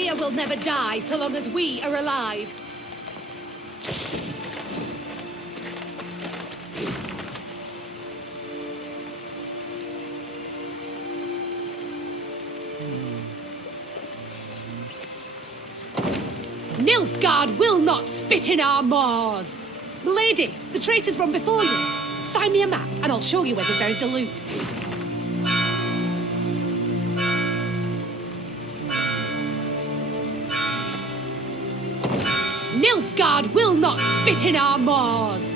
Rivia will never die so long as we are alive. Nilfgaard will not spit in our maws! Lady, the traitors run before you. Find me a map and I'll show you where they buried the loot. Nilfgaard will not spit in our maws!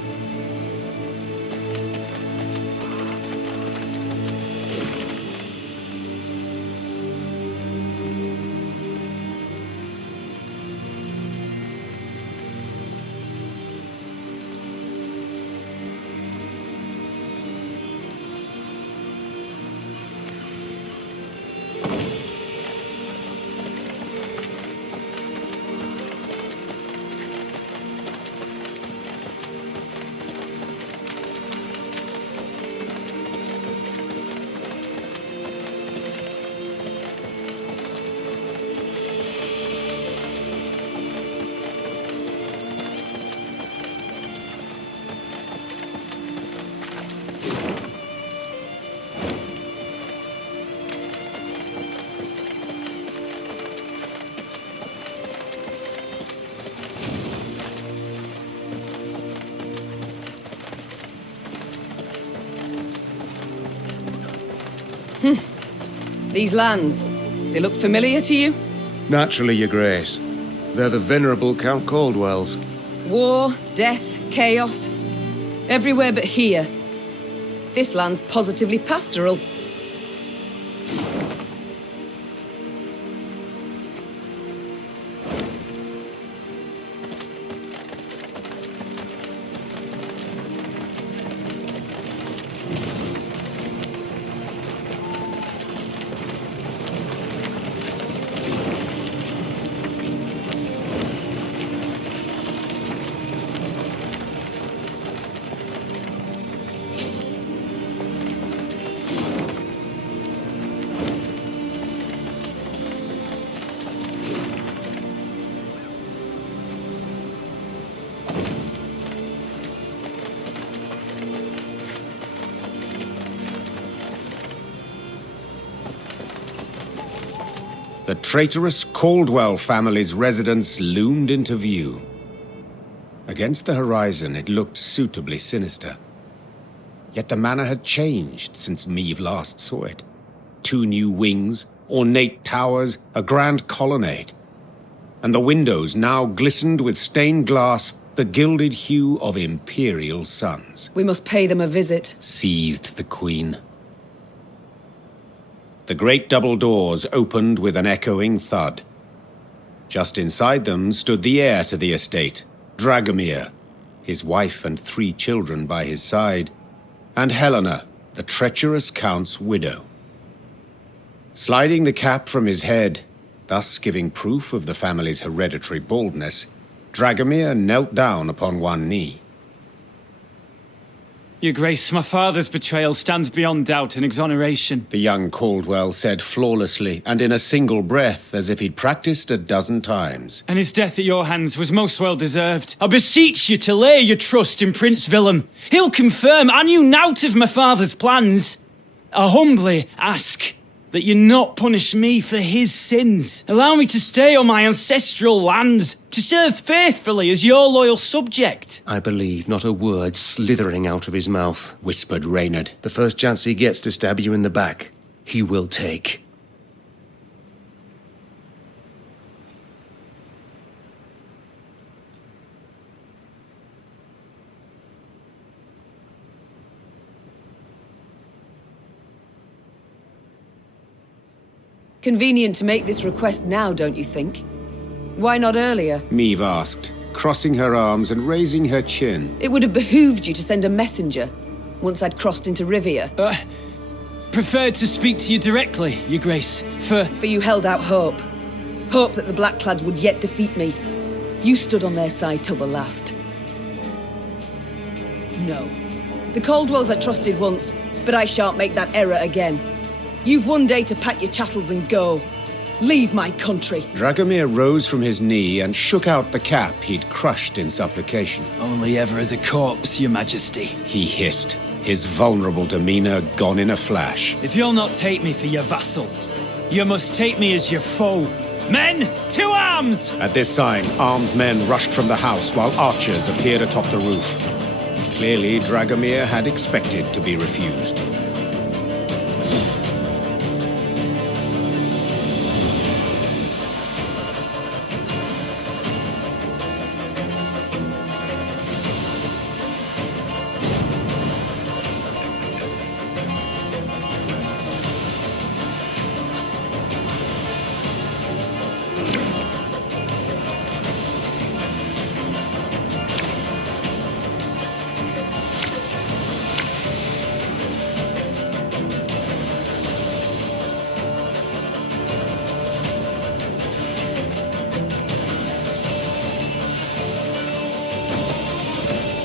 These lands, they look familiar to you? Naturally, Your Grace. They're the venerable Count Caldwell's. War, death, chaos. Everywhere but here. This land's positively pastoral. The traitorous Caldwell family's residence loomed into view. Against the horizon, it looked suitably sinister. Yet the manor had changed since Meve last saw it. 2 new wings, ornate towers, a grand colonnade. And the windows now glistened with stained glass, the gilded hue of imperial suns. We must pay them a visit, Seethed the Queen. The great double doors opened with an echoing thud. Just inside them stood the heir to the estate, Dragomir, his wife and 3 children by his side, and Helena, the treacherous Count's widow. Sliding the cap from his head, thus giving proof of the family's hereditary baldness, Dragomir knelt down upon one knee. Your Grace, my father's betrayal stands beyond doubt and exoneration. The young Caldwell said flawlessly and in a single breath, as if he'd practiced a dozen times. And his death at your hands was most well deserved. I beseech you to lay your trust in Prince Willem. He'll confirm I knew naught of my father's plans. I humbly ask that you not punish me for his sins. Allow me to stay on my ancestral lands, to serve faithfully as your loyal subject. I believe not a word slithering out of his mouth, Whispered Reynard. The first chance he gets to stab you in the back, he will take. Convenient to make this request now, don't you think? Why not earlier? Meve asked, crossing her arms and raising her chin. It would have behooved you to send a messenger, once I'd crossed into Rivia. Preferred to speak to you directly, Your Grace, For you held out hope. Hope that the Blackclads would yet defeat me. You stood on their side till the last. No. The Caldwells I trusted once, but I shan't make that error again. You've one day to pack your chattels and go. Leave my country. Dragomir rose from his knee and shook out the cap he'd crushed in supplication. Only ever as a corpse, Your Majesty. He hissed, his vulnerable demeanor gone in a flash. If you'll not take me for your vassal, you must take me as your foe. Men, to arms! At this sign, armed men rushed from the house while archers appeared atop the roof. Clearly, Dragomir had expected to be refused.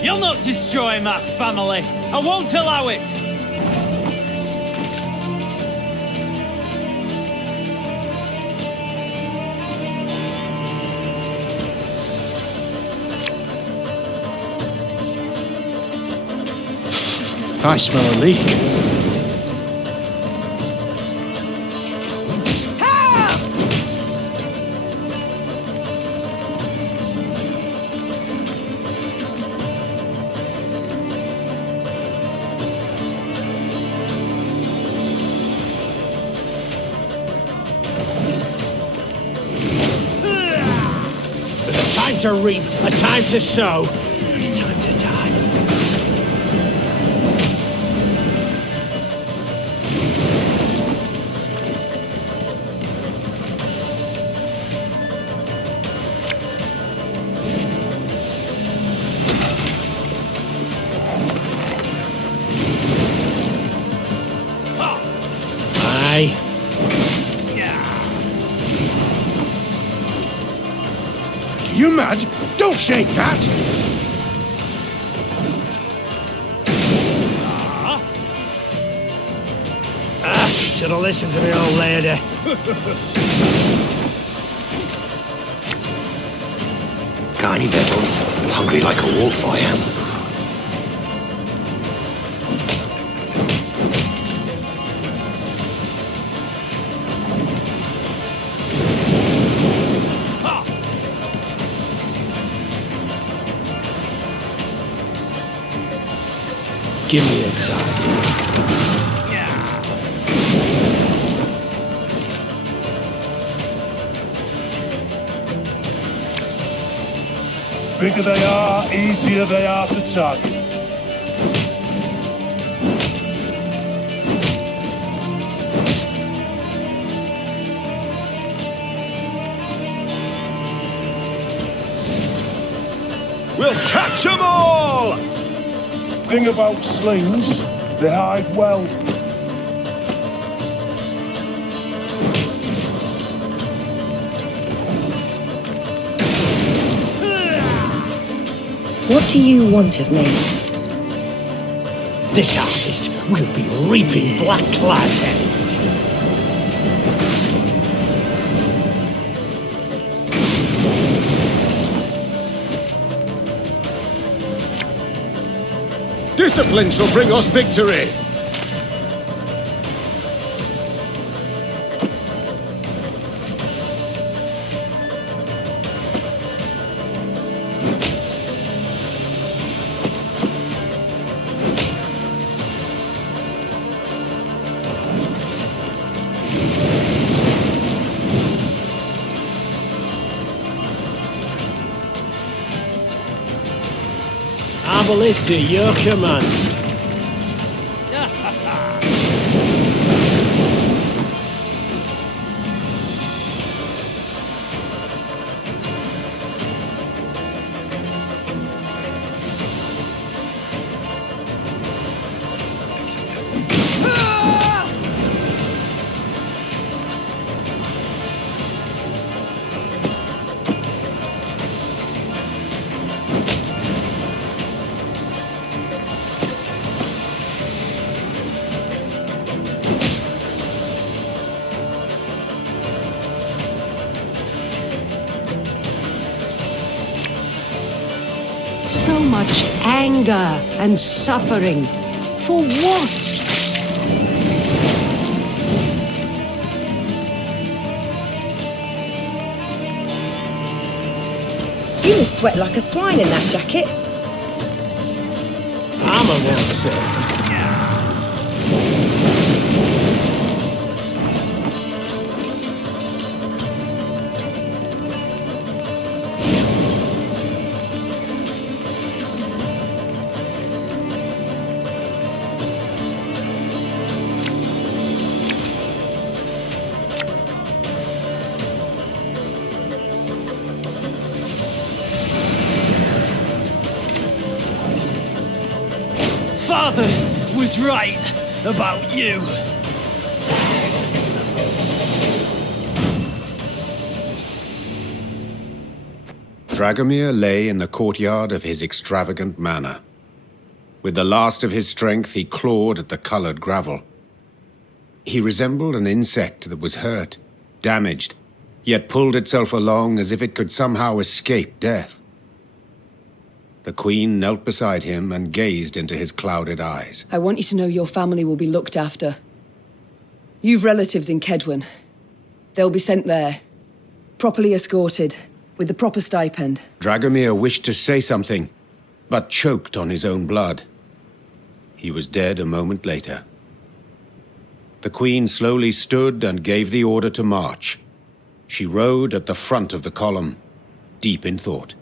You'll not destroy my family. I won't allow it. I smell a leak. To reap, a time to sow, and a time to die. Aye. You mad? Don't shake that! Should have listened to the old lady. Got any victuals? Hungry like a wolf, I am. Give me a time. Bigger they are, easier they are to target. We'll catch 'em all! Thing about slings, they hide well. What do you want of me? This harvest will be reaping black-clad heads. Discipline shall bring us victory! Ballista, your command. anger and suffering. For what? You must sweat like a swine in that jacket. I'm a one, sir. Father was right about you. Dragomir lay in the courtyard of his extravagant manor. With the last of his strength, he clawed at the colored gravel. He resembled an insect that was hurt, damaged, yet pulled itself along as if it could somehow escape death. The Queen knelt beside him and gazed into his clouded eyes. I want you to know your family will be looked after. You've relatives in Kedwen. They'll be sent there, properly escorted, with the proper stipend. Dragomir wished to say something, but choked on his own blood. He was dead a moment later. The Queen slowly stood and gave the order to march. She rode at the front of the column, deep in thought.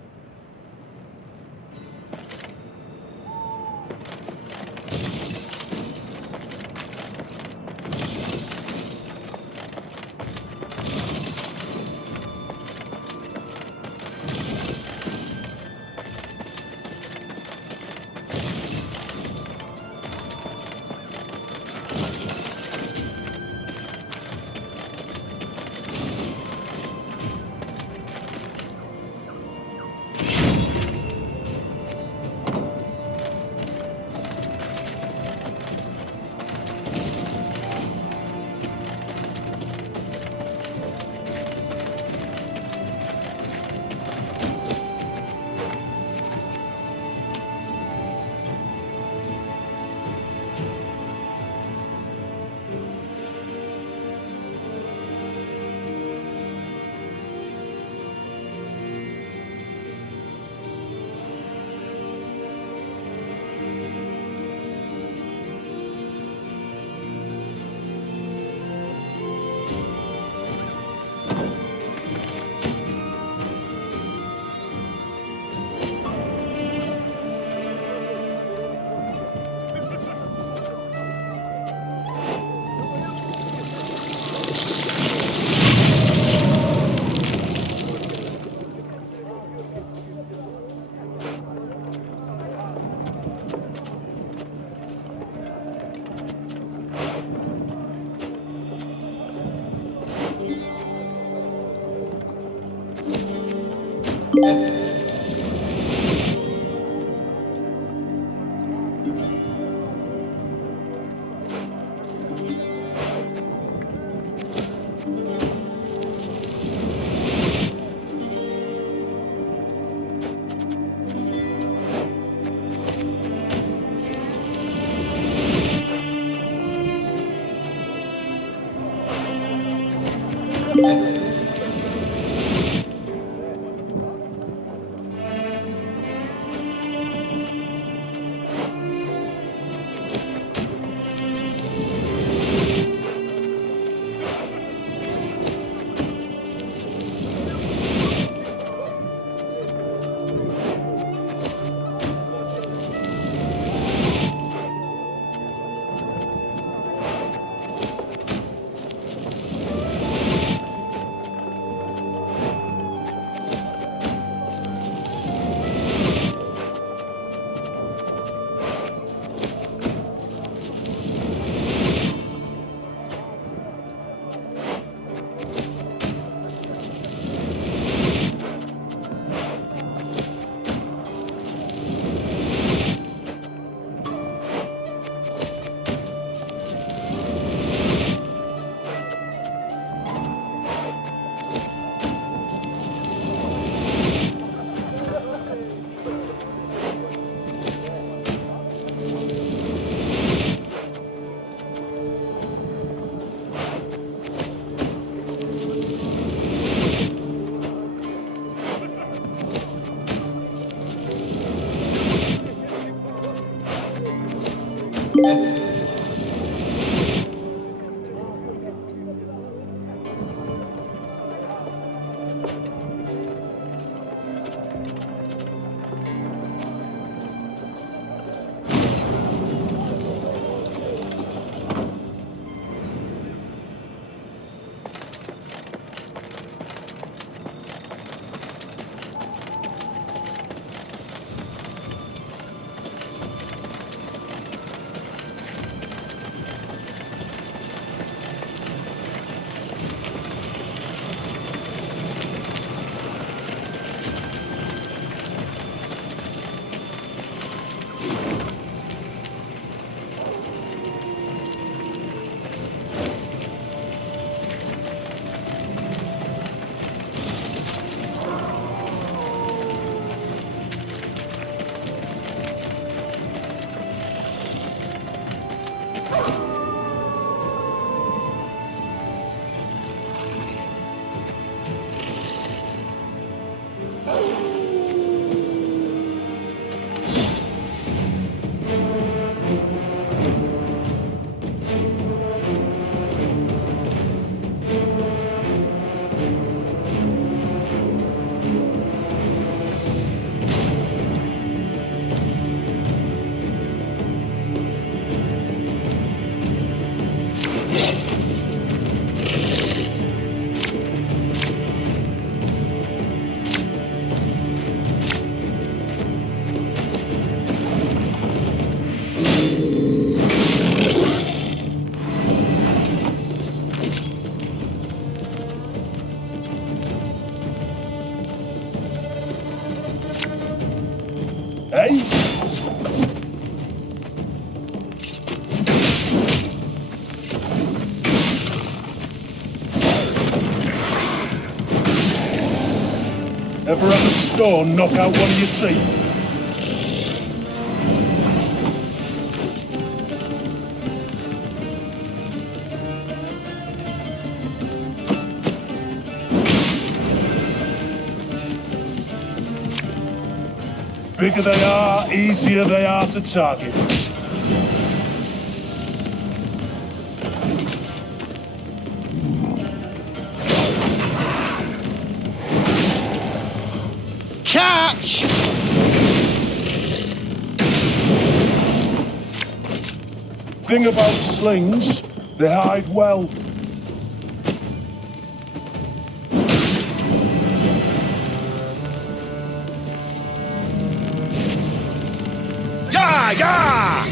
Hey? Ever have a stone knock out one of your teeth? Bigger they are, easier they are to target. Catch! Thing about slings, they hide well. Yeah, yeah!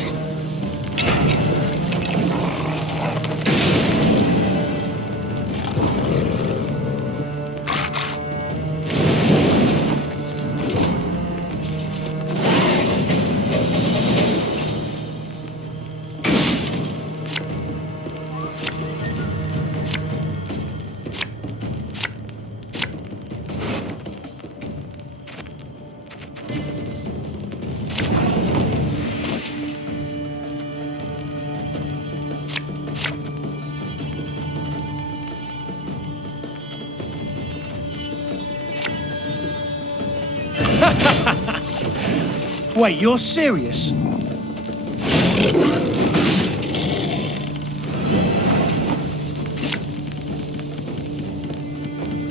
Wait, you're serious?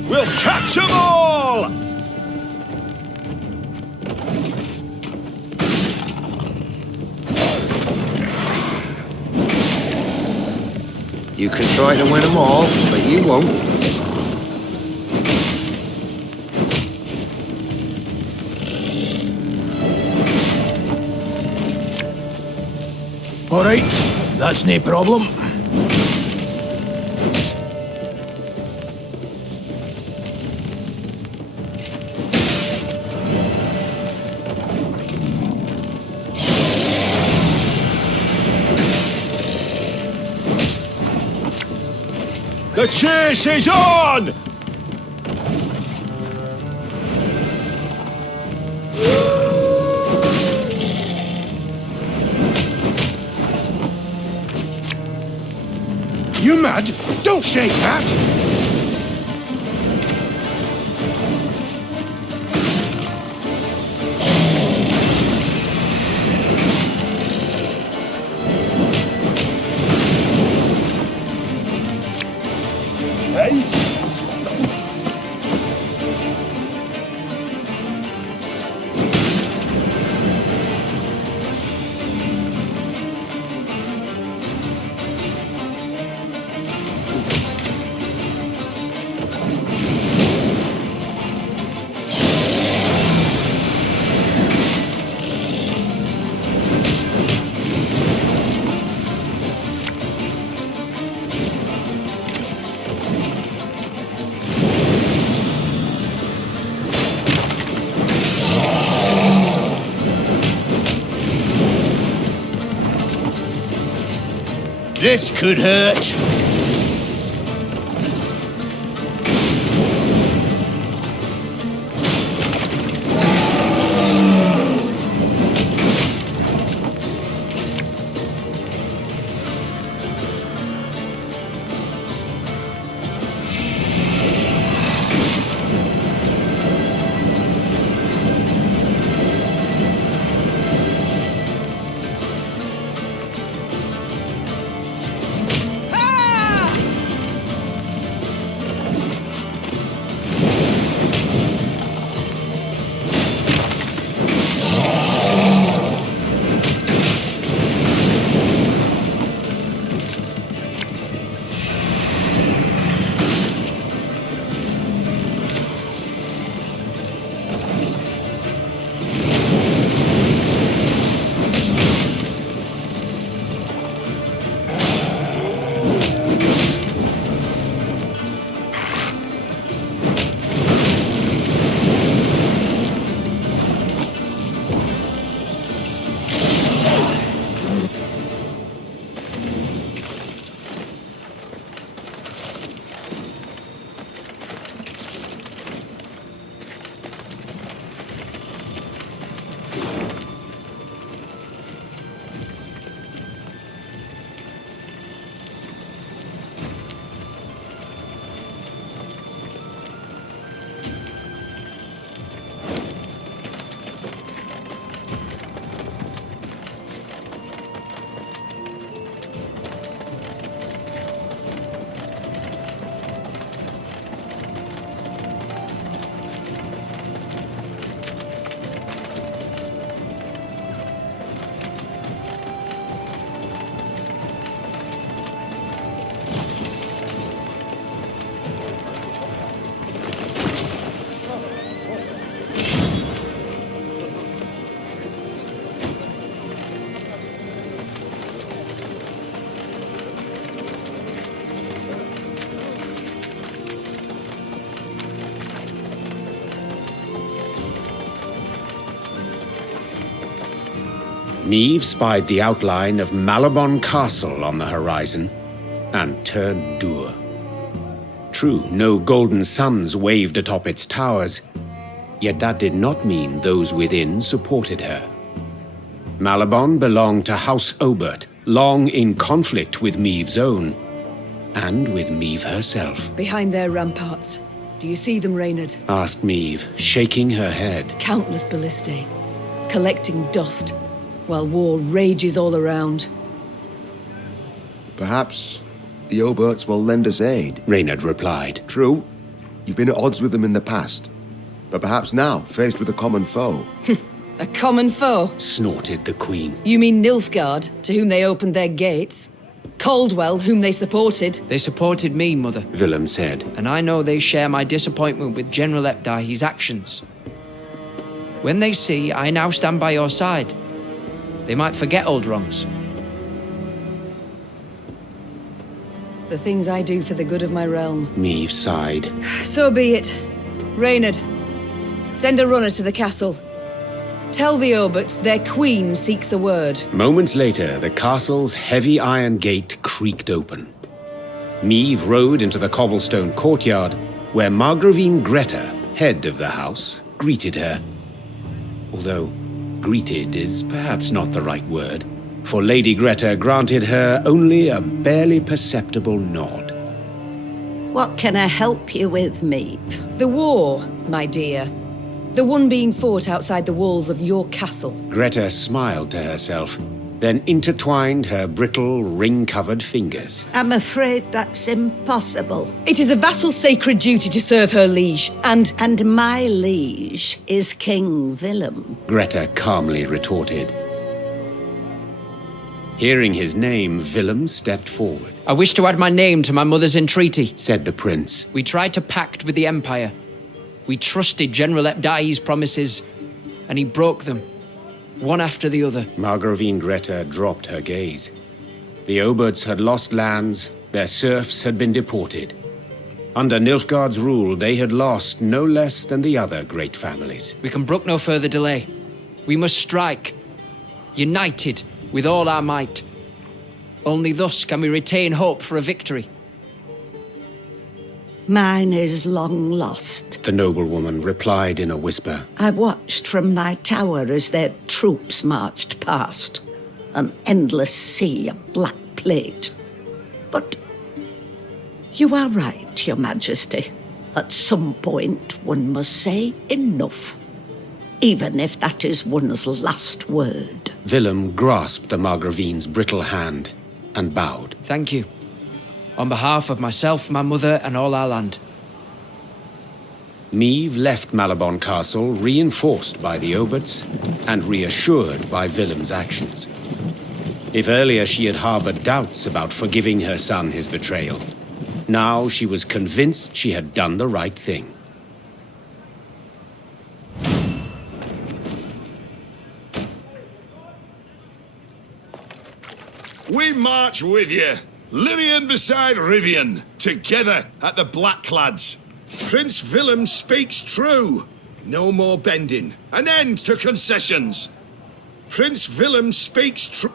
We'll catch 'em all! You can try to win them all, but you won't. All right, that's no problem. The chase is on! You mad? Don't shake that! Hey? This could hurt. Niamh spied the outline of Malabon Castle on the horizon and turned dour. True, no golden suns waved atop its towers, yet that did not mean those within supported her. Malabon belonged to House Obert, long in conflict with Meave's own, and with Meave herself. Behind their ramparts. Do you see them, Reynard? Asked Meave, shaking her head. Countless ballistae, collecting dust, while war rages all around. Perhaps the Oberts will lend us aid, Reynard replied. True, you've been at odds with them in the past. But perhaps now, faced with a common foe. A common foe? Snorted the Queen. You mean Nilfgaard, to whom they opened their gates? Caldwell, whom they supported? They supported me, Mother. Willem said. And I know they share my disappointment with General Epdai's actions. When they see I now stand by your side, they might forget old wrongs. The things I do for the good of my realm. Meave sighed. So be it. Reynard, send a runner to the castle. Tell the Oberts their queen seeks a word. Moments later, the castle's heavy iron gate creaked open. Meave rode into the cobblestone courtyard, where Margravine Greta, head of the house, greeted her. Although, greeted is perhaps not the right word, for Lady Greta granted her only a barely perceptible nod. What can I help you with, Meave? The war, my dear. The one being fought outside the walls of your castle. Greta smiled to herself, then intertwined her brittle, ring-covered fingers. I'm afraid that's impossible. It is a vassal's sacred duty to serve her liege, and... And my liege is King Willem. Greta calmly retorted. Hearing his name, Willem stepped forward. I wish to add my name to my mother's entreaty, said the prince. We tried to pact with the Empire. We trusted General Epdai's promises, and he broke them, one after the other. Margravine Greta dropped her gaze. The Oberts had lost lands, their serfs had been deported. Under Nilfgaard's rule, they had lost no less than the other great families. We can brook no further delay. We must strike, united with all our might. Only thus can we retain hope for a victory. Mine is long lost, the noblewoman replied in a whisper. I watched from my tower as their troops marched past, an endless sea of black plate. But you are right, Your Majesty. At some point, one must say enough, even if that is one's last word. Willem grasped the Margravine's brittle hand and bowed. Thank you. On behalf of myself, my mother, and all our land. Meave left Malabon Castle reinforced by the Oberts and reassured by Willem's actions. If earlier she had harbored doubts about forgiving her son his betrayal, now she was convinced she had done the right thing. We march with you. Lirian beside Rivian, together at the Blackclads. Prince Willem speaks true. No more bending. An end to concessions. Prince Willem speaks true.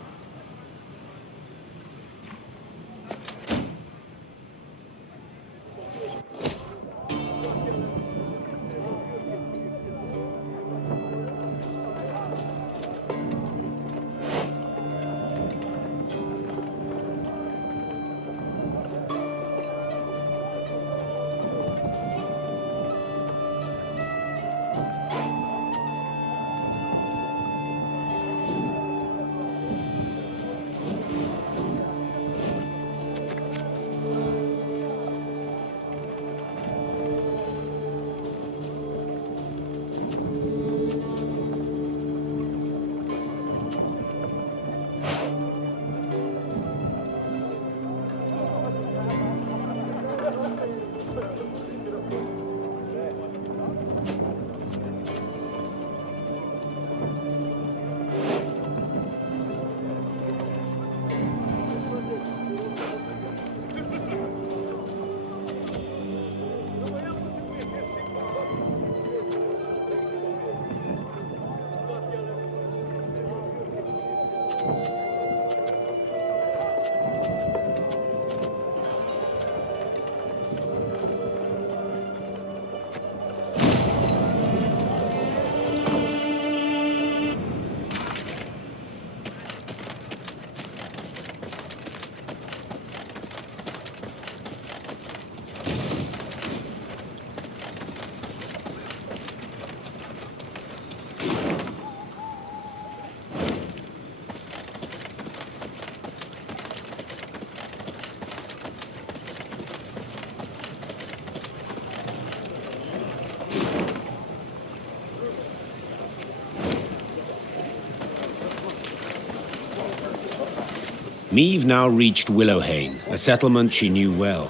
Meve now reached Willowhain, a settlement she knew well,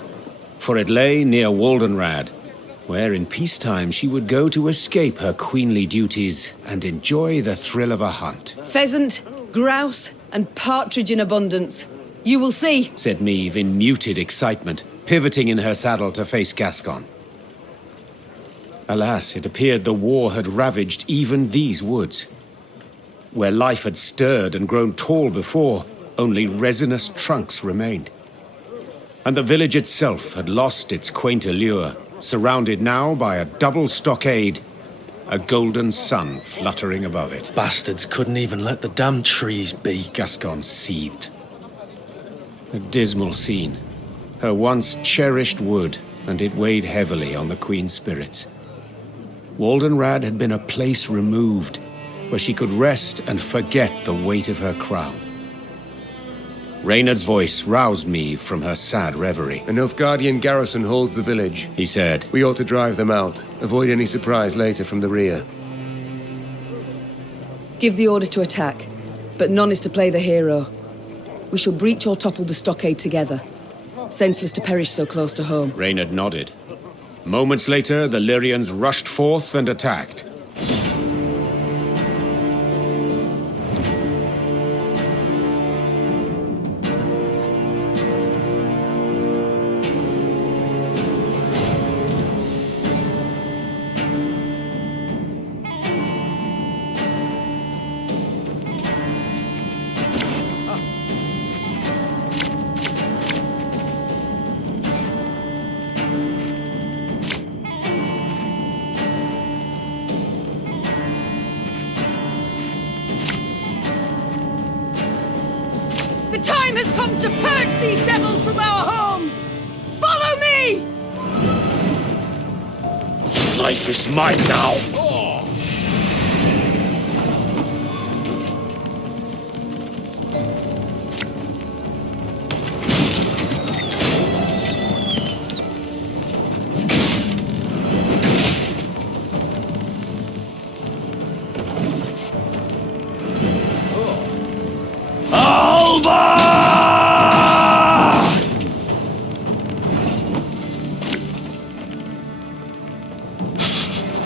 for it lay near Waldenrad, where in peacetime she would go to escape her queenly duties and enjoy the thrill of a hunt. Pheasant, grouse, and partridge in abundance. You will see, said Meve in muted excitement, pivoting in her saddle to face Gascon. Alas, it appeared the war had ravaged even these woods. Where life had stirred and grown tall before, only resinous trunks remained. And the village itself had lost its quaint allure, surrounded now by a double stockade, a golden sun fluttering above it. Bastards couldn't even let the damn trees be. Gascon seethed. A dismal scene. Her once cherished wood, and it weighed heavily on the Queen's spirits. Waldenrad had been a place removed, where she could rest and forget the weight of her crown. Reynard's voice roused me from her sad reverie. A Nilfgaardian garrison holds the village, he said. We ought to drive them out. Avoid any surprise later from the rear. give the order to attack, but none is to play the hero. We shall breach or topple the stockade together. Senseless to perish so close to home. Reynard nodded. Moments later, the Lyrians rushed forth and attacked. The time has come to purge these devils from our homes! Follow me! Life is mine now!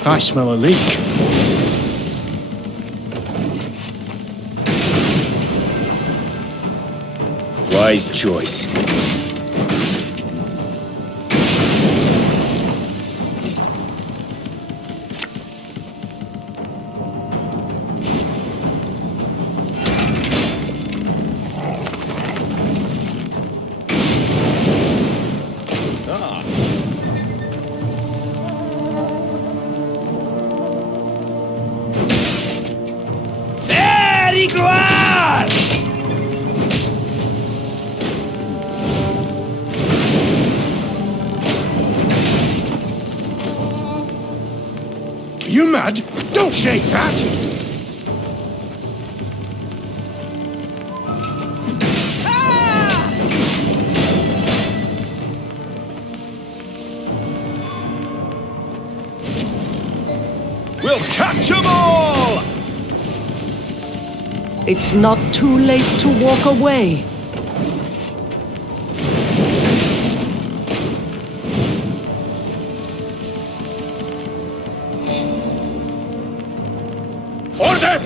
I smell a leak. Wise choice. You mad? Don't shake that! We'll catch 'em all! It's not too late to walk away. Order!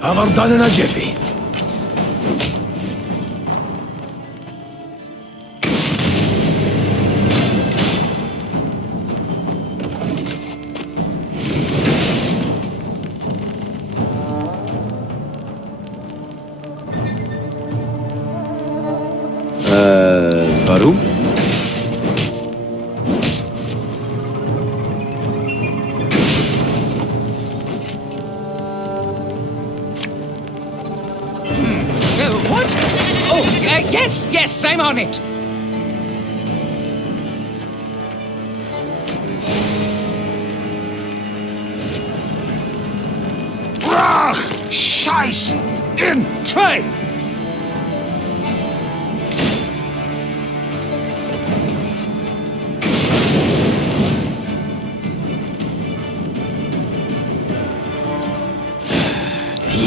Have her done in a jiffy. Warum? What? Oh, yes, I'm on it. Brach! Scheiß! In! Zwei!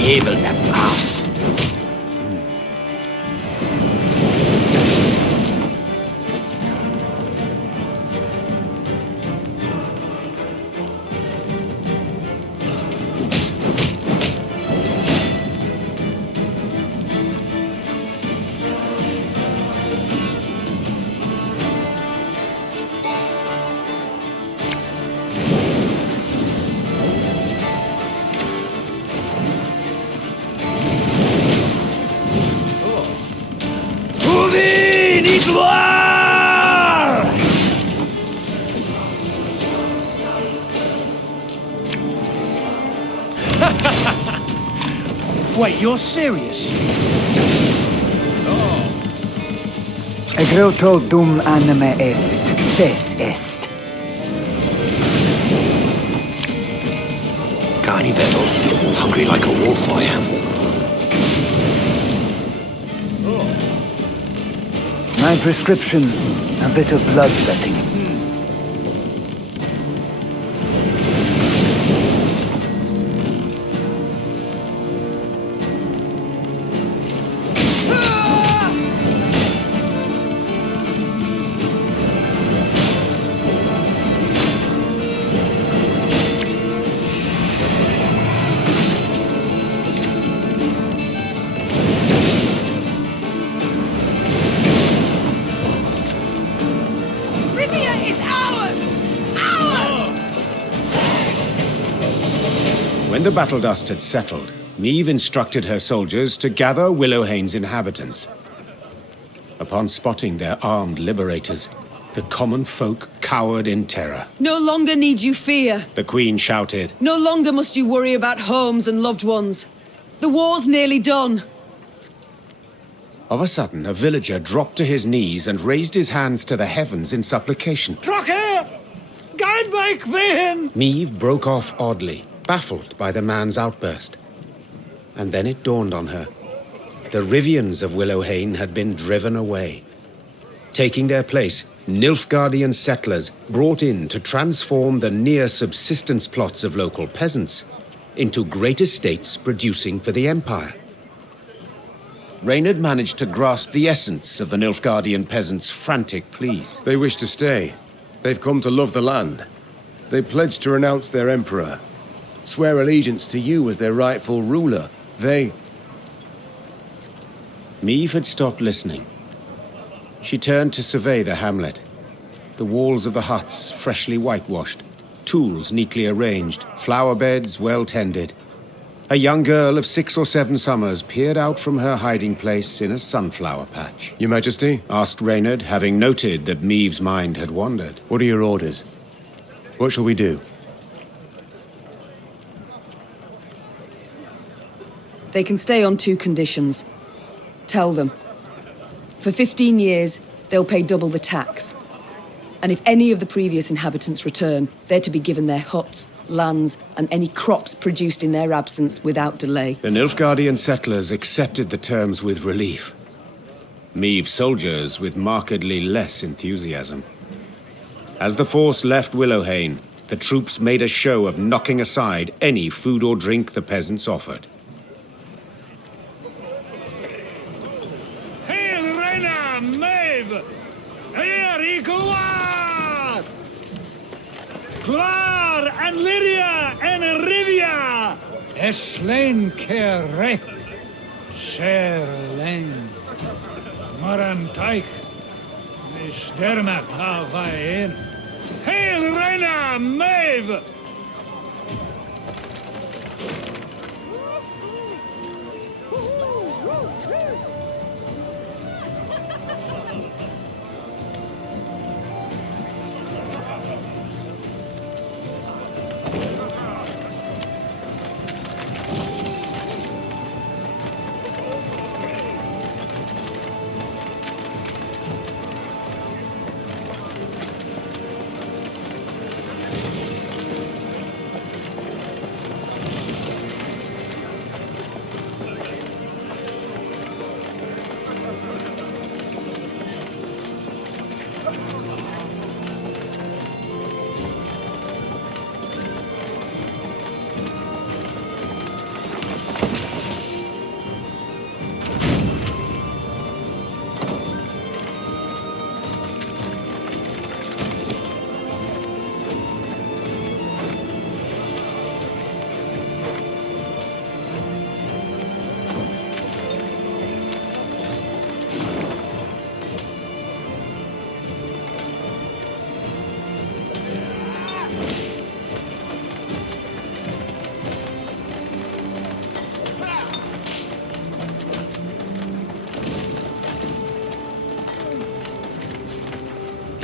Hebel der Ass. Wait, you're serious? Egreto dum anime est, ses est. Got any victuals? Hungry like a wolf, I am. My prescription, a bit of bloodletting. Rivia is ours! Ours! When the battle dust had settled, Neve instructed her soldiers to gather Willowhane's inhabitants. Upon spotting their armed liberators, the common folk cowered in terror. No longer need you fear. The Queen shouted. No longer must you worry about homes and loved ones. The war's nearly done. Of a sudden, a villager dropped to his knees and raised his hands to the heavens in supplication. Trache! Guide my queen! Neve broke off oddly, baffled by the man's outburst. And then it dawned on her. The Rivians of Willowhane had been driven away. Taking their place, Nilfgaardian settlers brought in to transform the near-subsistence plots of local peasants into great estates producing for the Empire. Reynard managed to grasp the essence of the Nilfgaardian peasants' frantic pleas. They wish to stay. They've come to love the land. They pledged to renounce their emperor, swear allegiance to you as their rightful ruler. Neve had stopped listening. She turned to survey the hamlet. The walls of the huts freshly whitewashed, tools neatly arranged, flower beds well tended. A young girl of 6 or 7 summers peered out from her hiding place in a sunflower patch. Your Majesty? Asked Reynard, having noted that Meve's mind had wandered. What are your orders? What shall we do? They can stay on 2 conditions. Tell them. For 15 years, they'll pay double the tax. And if any of the previous inhabitants return, they're to be given their huts, lands, and any crops produced in their absence without delay. The Nilfgaardian settlers accepted the terms with relief. Meve's soldiers with markedly less enthusiasm. As the force left Willowhane, the troops made a show of knocking aside any food or drink the peasants offered. Hail, Reina, Maeve! Here, Iguar! Clar and Lydia and Rivia! Eslain Kere, Sherlain, Marantaich, Nisdermat Havain. Hail, Reina, Maeve!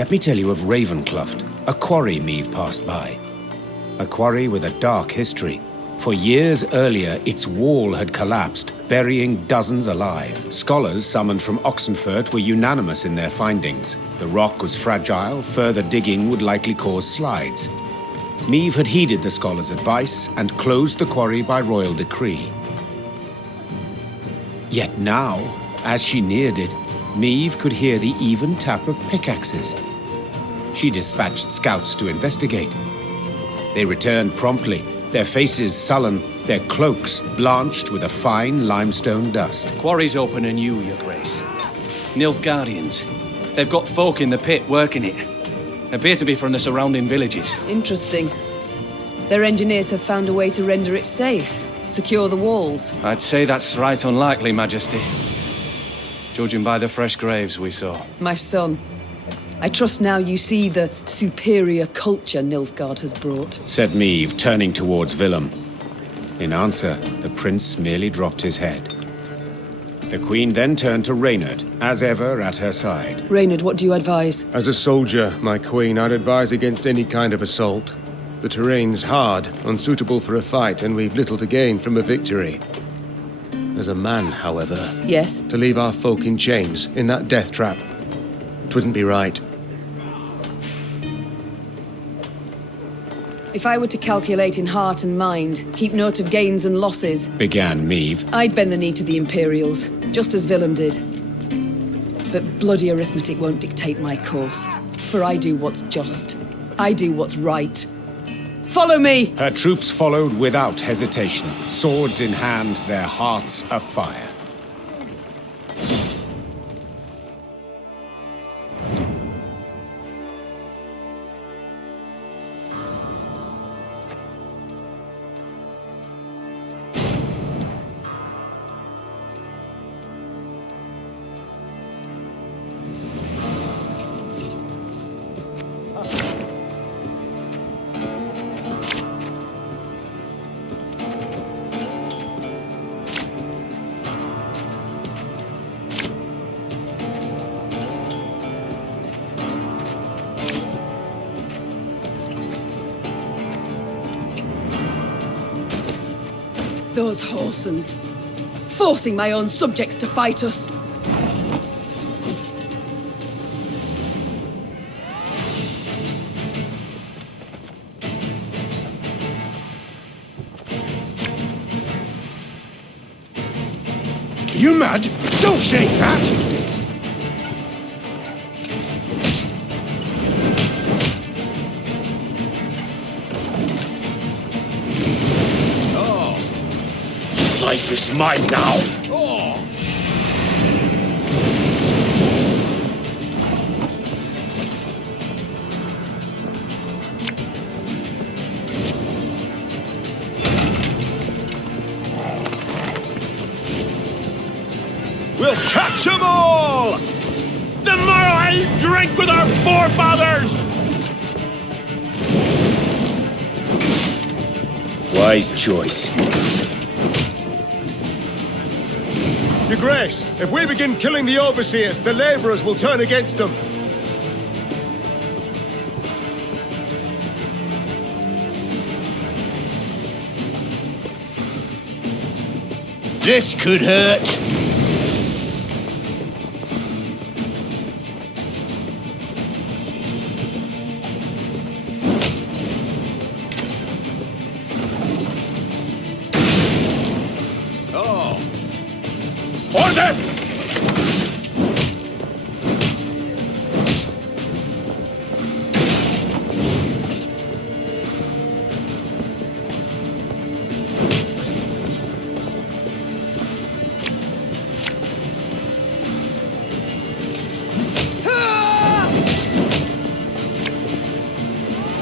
Let me tell you of Ravencloft, a quarry Meave passed by. A quarry with a dark history. For years earlier, its wall had collapsed, burying dozens alive. Scholars summoned from Oxenfurt were unanimous in their findings. The rock was fragile, further digging would likely cause slides. Meave had heeded the scholars' advice and closed the quarry by royal decree. Yet now, as she neared it, Meave could hear the even tap of pickaxes. She dispatched scouts to investigate. They returned promptly, their faces sullen, their cloaks blanched with a fine limestone dust. Quarry's open anew, Your Grace. Nilfgaardians. They've got folk in the pit working it. Appear to be from the surrounding villages. Interesting. Their engineers have found a way to render it safe. Secure the walls. I'd say that's right unlikely, Majesty. Judging by the fresh graves we saw. My son, I trust now you see the superior culture Nilfgaard has brought. Said Meave, turning towards Willem. In answer, the prince merely dropped his head. The queen then turned to Reynard, as ever at her side. Reynard, what do you advise? As a soldier, my queen, I'd advise against any kind of assault. The terrain's hard, unsuitable for a fight, and we've little to gain from a victory. As a man, however... Yes? To leave our folk in chains, in that death trap. It wouldn't be right. If I were to calculate in heart and mind, keep note of gains and losses... Began Meave. I'd bend the knee to the Imperials, just as Willem did. But bloody arithmetic won't dictate my course. For I do what's just. I do what's right. Follow me! Her troops followed without hesitation, swords in hand, their hearts afire. Those Horsens, forcing my own subjects to fight us. You mad? Don't shake that! Life is mine now. Oh. We'll catch them all! Tomorrow I'll drink with our forefathers! Wise choice. Your Grace, if we begin killing the overseers, the laborers will turn against them. This could hurt. Order!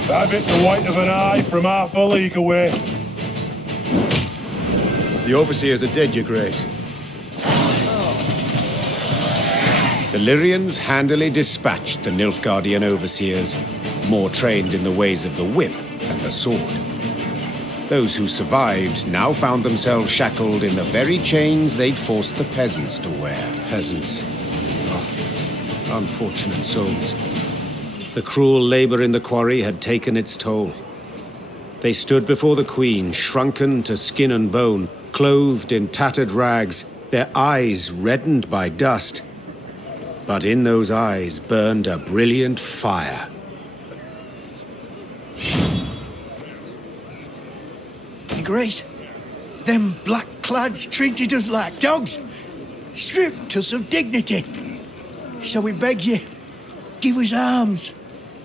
That bit's the white of an eye from half a league away. The overseers are dead, Your Grace. The Lyrians handily dispatched the Nilfgaardian overseers, more trained in the ways of the whip and the sword. Those who survived now found themselves shackled in the very chains they'd forced the peasants to wear. Peasants. Oh, unfortunate souls. The cruel labor in the quarry had taken its toll. They stood before the Queen, shrunken to skin and bone, clothed in tattered rags, their eyes reddened by dust. But in those eyes burned a brilliant fire. Your Grace, them black-clads treated us like dogs, stripped us of dignity. So we beg you, give us arms,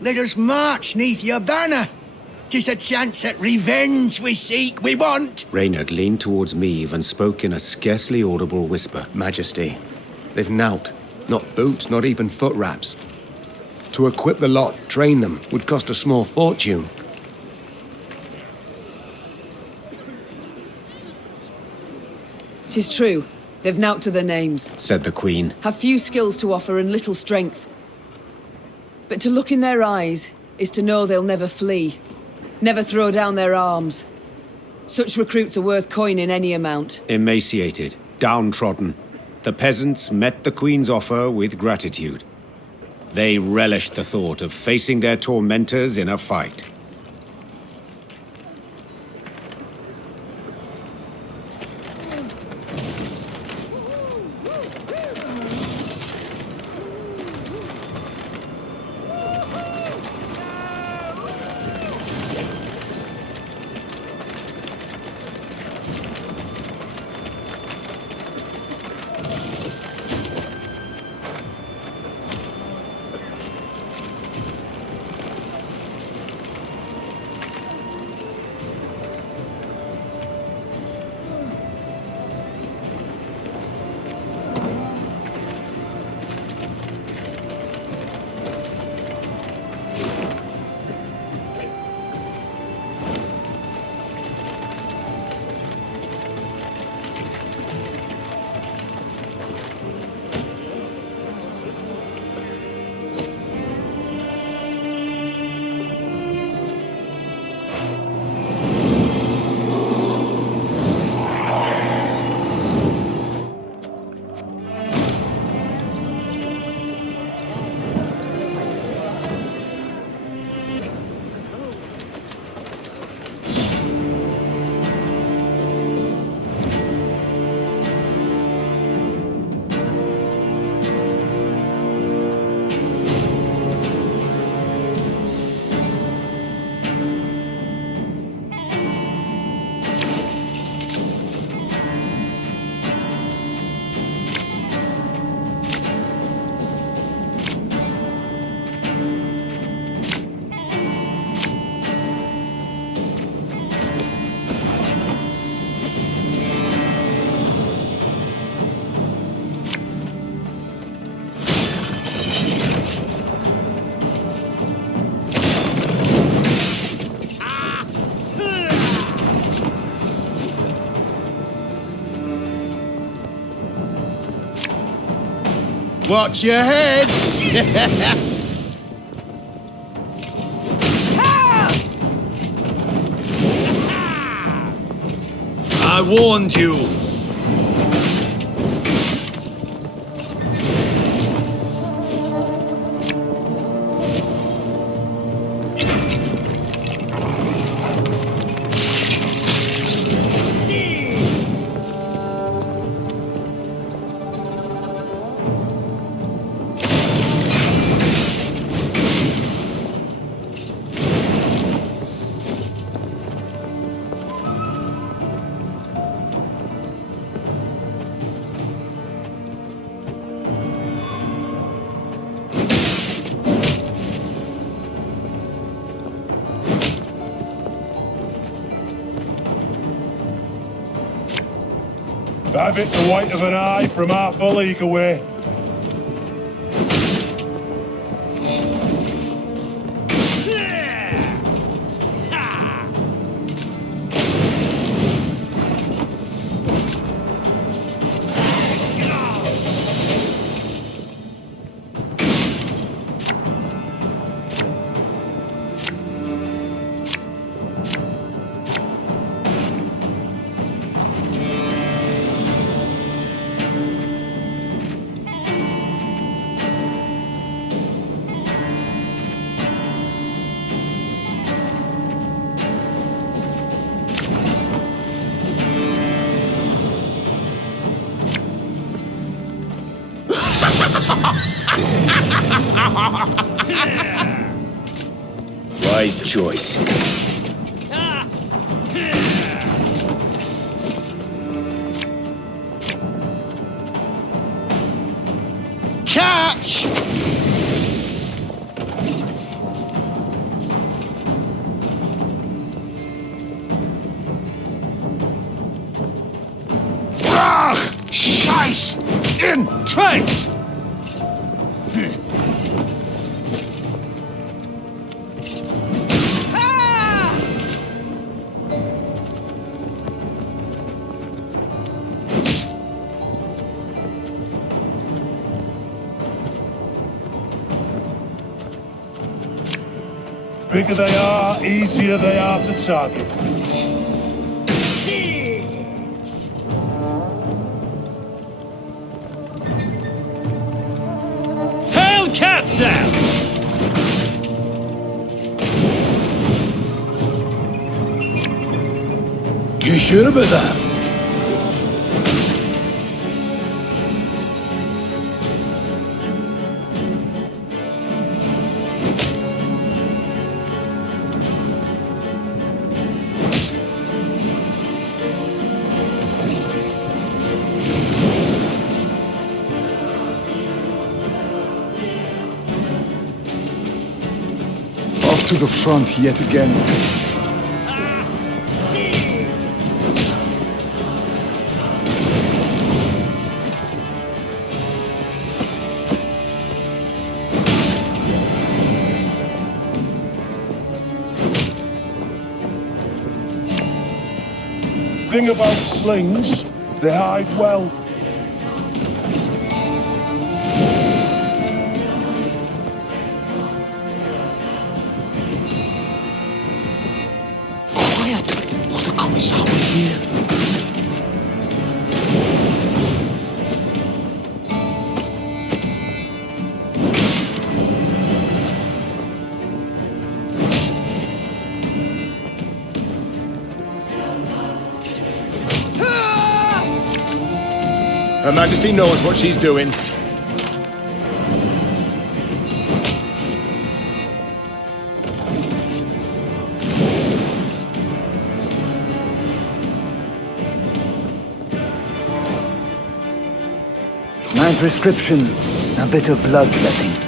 let us march neath your banner. 'Tis a chance at revenge we seek, we want. Reynard leaned towards Meave and spoke in a scarcely audible whisper. Majesty, they've nowt. Not boots, not even foot wraps. To equip the lot, train them, would cost a small fortune. "'Tis true. They've nowt to their names," said the Queen. "Have few skills to offer and little strength. But to look in their eyes is to know they'll never flee, never throw down their arms. Such recruits are worth coin in any amount." Emaciated, downtrodden, the peasants met the Queen's offer with gratitude. They relished the thought of facing their tormentors in a fight. Watch your heads! I warned you! Have it the white of an eye from half a league away. Wise choice. Catch! Scheiß! In! Zwei! Bigger they are, easier they are to target. Cats out! You sure about that? To the front yet again. Thing about slings, they hide well. Her Majesty knows what she's doing. My prescription, a bit of bloodletting.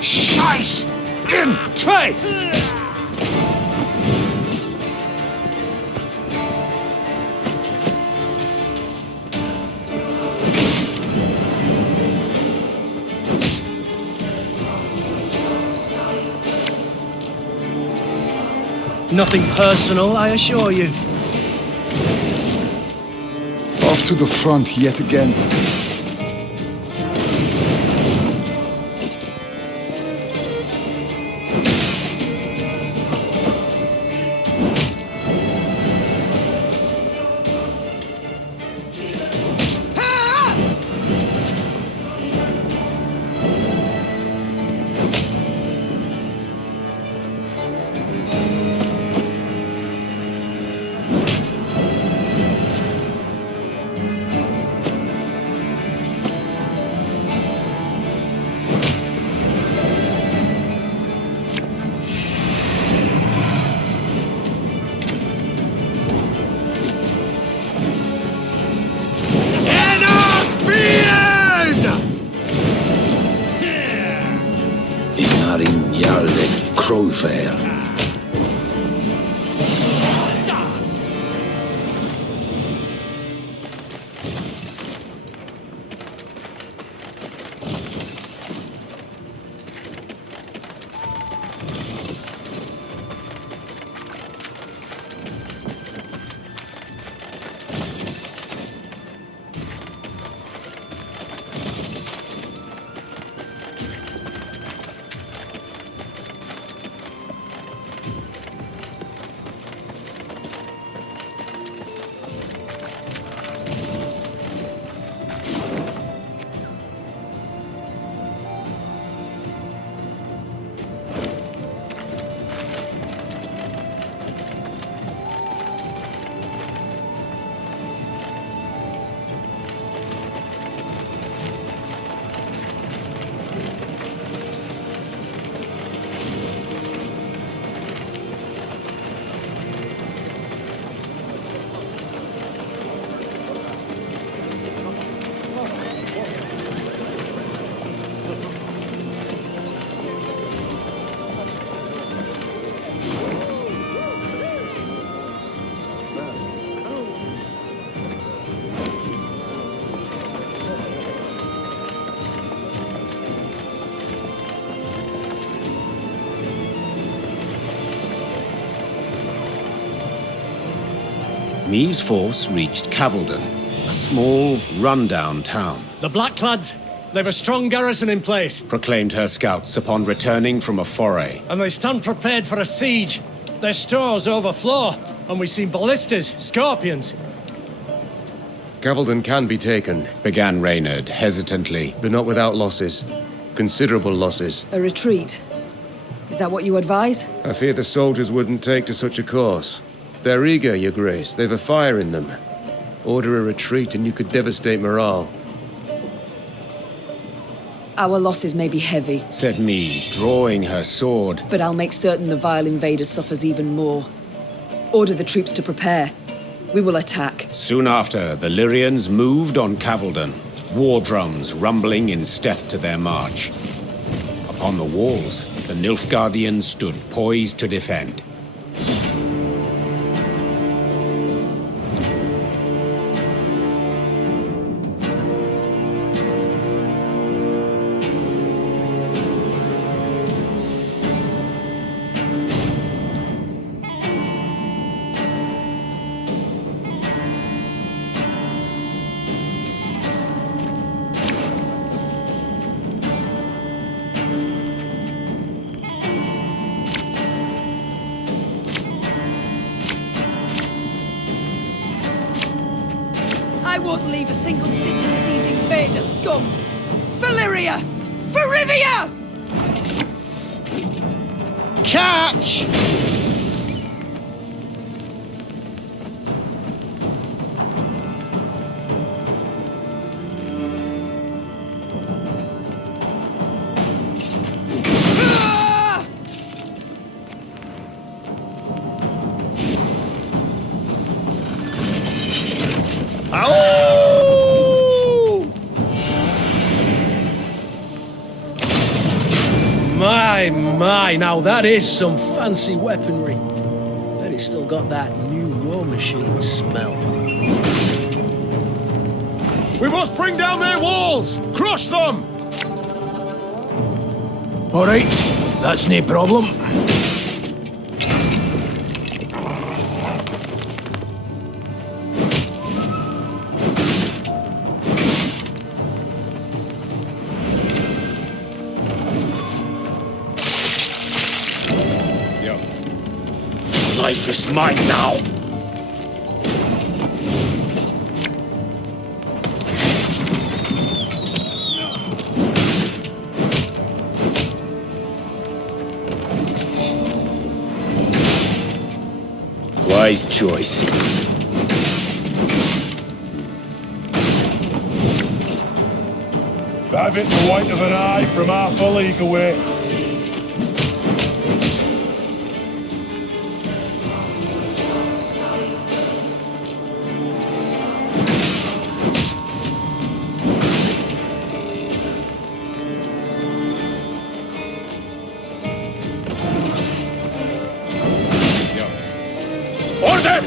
Scheiß! In! Zwei! Nothing personal, I assure you. Off to the front yet again. Crowfair. Meave's force reached Cavaldon, a small, run-down town. The Blackclads, they've a strong garrison in place, proclaimed her scouts upon returning from a foray. and they stand prepared for a siege. Their stores overflow, and we see ballistas, scorpions. Cavaldon can be taken, began Reynard hesitantly. but not without losses. Considerable losses. A retreat. Is that what you advise? I fear the soldiers wouldn't take to such a course. They're eager, Your Grace. They've a fire in them. Order a retreat and you could devastate morale. Our losses may be heavy, said Meave, drawing her sword. but I'll make certain the vile invader suffers even more. Order the troops to prepare. We will attack. Soon after, the Lyrians moved on Cavaldon, war drums rumbling in step to their march. Upon the walls, the Nilfgaardians stood poised to defend. I won't leave a single city to these invader scum! For Lyria! For Rivia! Catch! My, now that is some fancy weaponry. And it's still got that new war machine smell. We must bring down their walls! Crush them! All right, that's no problem. Life is mine now. Wise choice. Have it the white of an eye from half a league away. Order!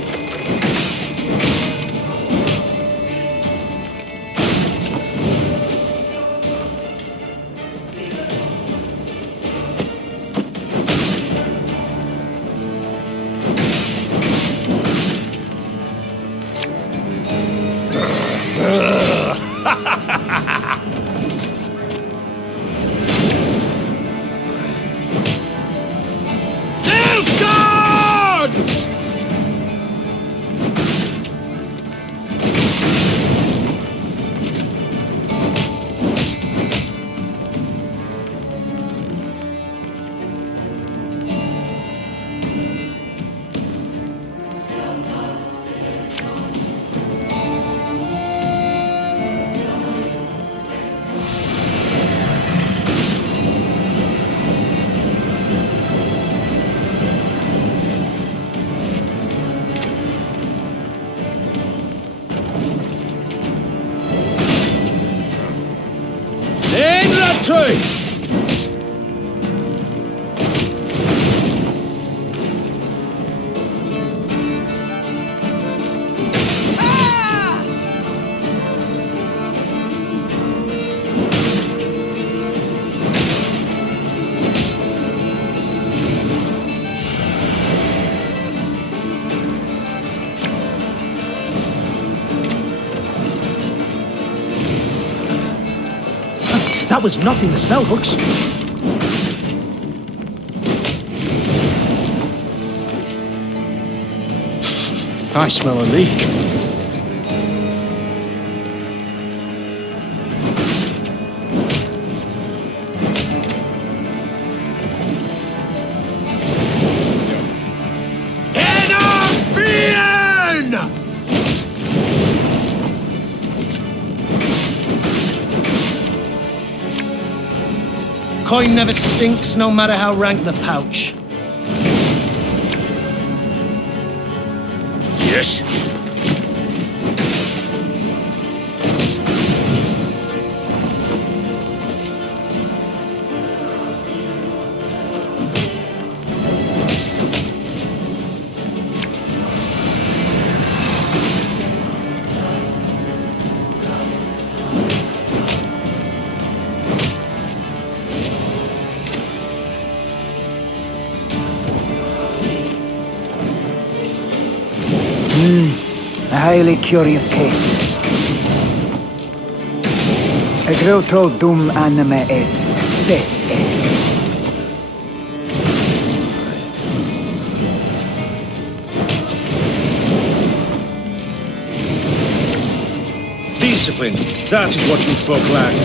That was not in the spell books. I smell a leak. Coin never stinks, no matter how rank the pouch. Yes. A highly curious case. Egreutro dum anime est, des est. Discipline, that is what you folk lack.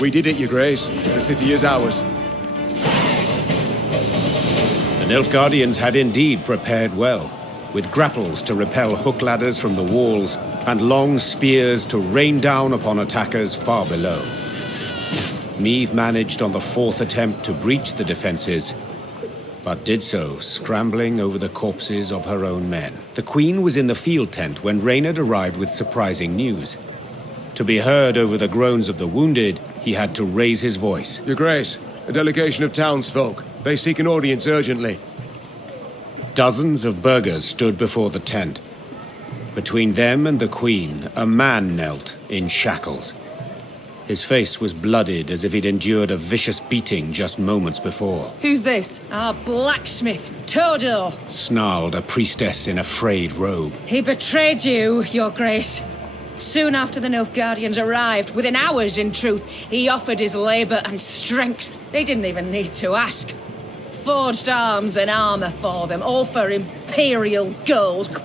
We did it, Your Grace. The city is ours. The Nilfgaardians had indeed prepared well, with grapples to repel hook ladders from the walls and long spears to rain down upon attackers far below. Meve managed on the fourth attempt to breach the defenses, but did so scrambling over the corpses of her own men. The Queen was in the field tent when Reynard arrived with surprising news. To be heard over the groans of the wounded, he had to raise his voice. Your Grace, a delegation of townsfolk. They seek an audience urgently. Dozens of burghers stood before the tent. Between them and the Queen, a man knelt in shackles. His face was blooded as if he'd endured a vicious beating just moments before. Who's this? Our blacksmith, Todor. Snarled a priestess in a frayed robe. He betrayed you, Your Grace. Soon after the Nilfgaardians arrived, within hours in truth, he offered his labour and strength. They didn't even need to ask. Forged arms and armour for them, all for imperial gold.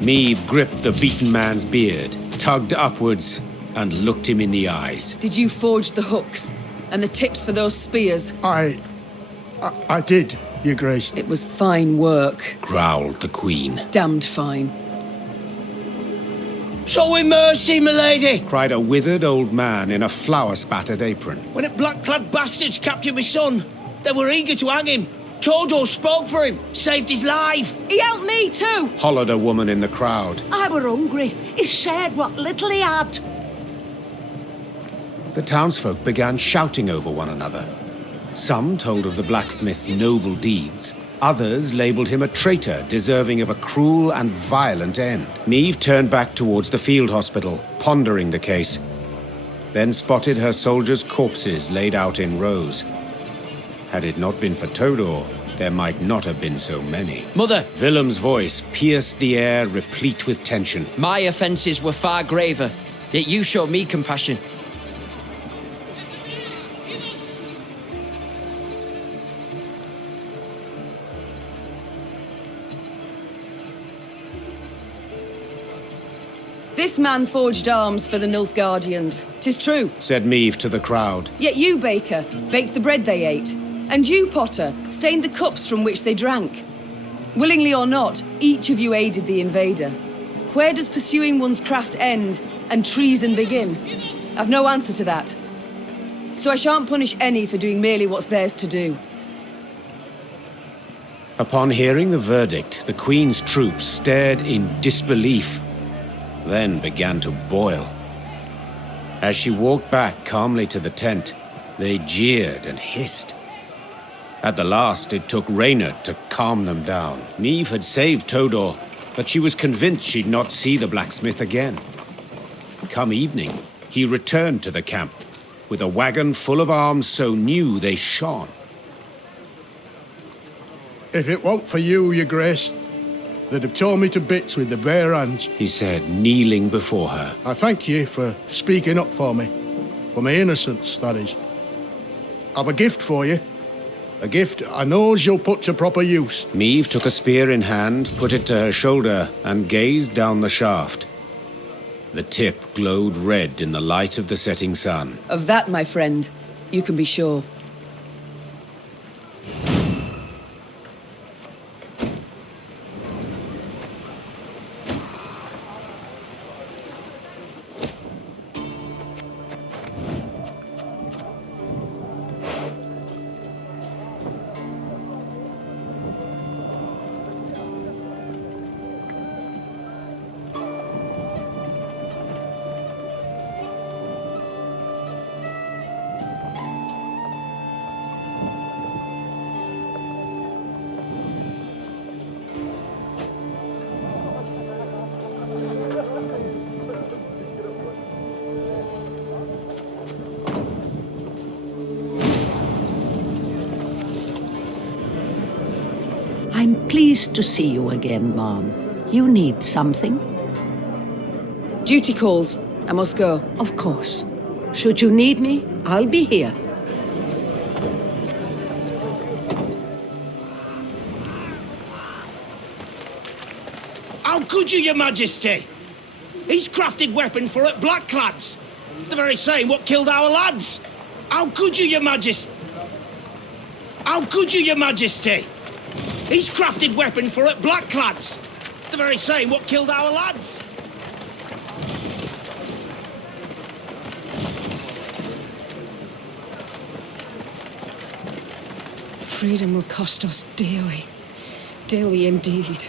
Meve gripped the beaten man's beard, tugged upwards, and looked him in the eyes. Did you forge the hooks and the tips for those spears? I did, Your Grace. It was fine work, growled the Queen. Damned fine. Show him mercy, milady! Cried a withered old man in a flour-spattered apron. When the black-clad bastards captured my son, they were eager to hang him. Todor spoke for him, saved his life. He helped me too! Hollered a woman in the crowd. I were hungry. He shared what little he had. The townsfolk began shouting over one another. Some told of the blacksmith's noble deeds. Others labelled him a traitor, deserving of a cruel and violent end. Meve turned back towards the field hospital, pondering the case, then spotted her soldiers' corpses laid out in rows. Had it not been for Todor, there might not have been so many. Mother! Willem's voice pierced the air, replete with tension. My offences were far graver, yet you showed me compassion. This man forged arms for the Nilfgaardians. 'Tis true, said Meve to the crowd. Yet you, Baker, baked the bread they ate. And you, Potter, stained the cups from which they drank. Willingly or not, each of you aided the invader. Where does pursuing one's craft end and treason begin? I've no answer to that. So I shan't punish any for doing merely what's theirs to do. Upon hearing the verdict, the Queen's troops stared in disbelief, then began to boil. As she walked back calmly to the tent, they jeered and hissed. At the last, it took Reynard to calm them down. Meve had saved Todor, but she was convinced she'd not see the blacksmith again. Come evening, he returned to the camp, with a wagon full of arms so new they shone. If it weren't for you, Your Grace, that have torn me to bits with their bare hands. He said, kneeling before her. I thank ye for speaking up for me. For my innocence, that is. I've a gift for you. A gift I knows you'll put to proper use. Meave took a spear in hand, put it to her shoulder, and gazed down the shaft. The tip glowed red in the light of the setting sun. Of that, my friend, you can be sure. I'm pleased to see you again, Mom. You need something? Duty calls. I must go. Of course. Should you need me, I'll be here. How could you, Your Majesty? He's crafted weapon for it blackclads. The very same what killed our lads. How could you, Your Majesty? How could you, Your Majesty? He's crafted weapon for it blackclads. The very same what killed our lads. Freedom will cost us dearly. Dearly indeed.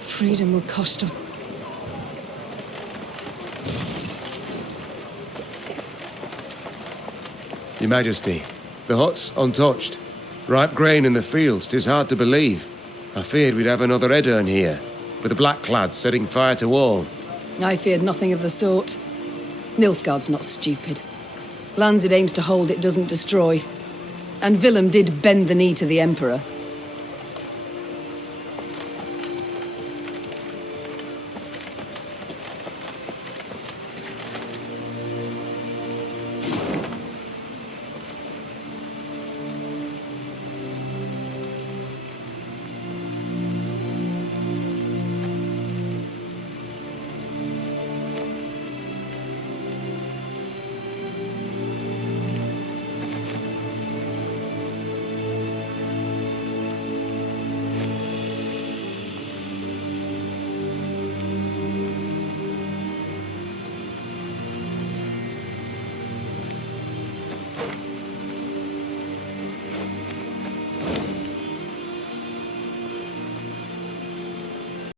Freedom will cost us. Your Majesty, the hut's untouched. Ripe grain in the fields, 'tis hard to believe. I feared we'd have another Edirn here, with the blackclads setting fire to all. I feared nothing of the sort. Nilfgaard's not stupid. Lands it aims to hold, it doesn't destroy. And Willem did bend the knee to the Emperor.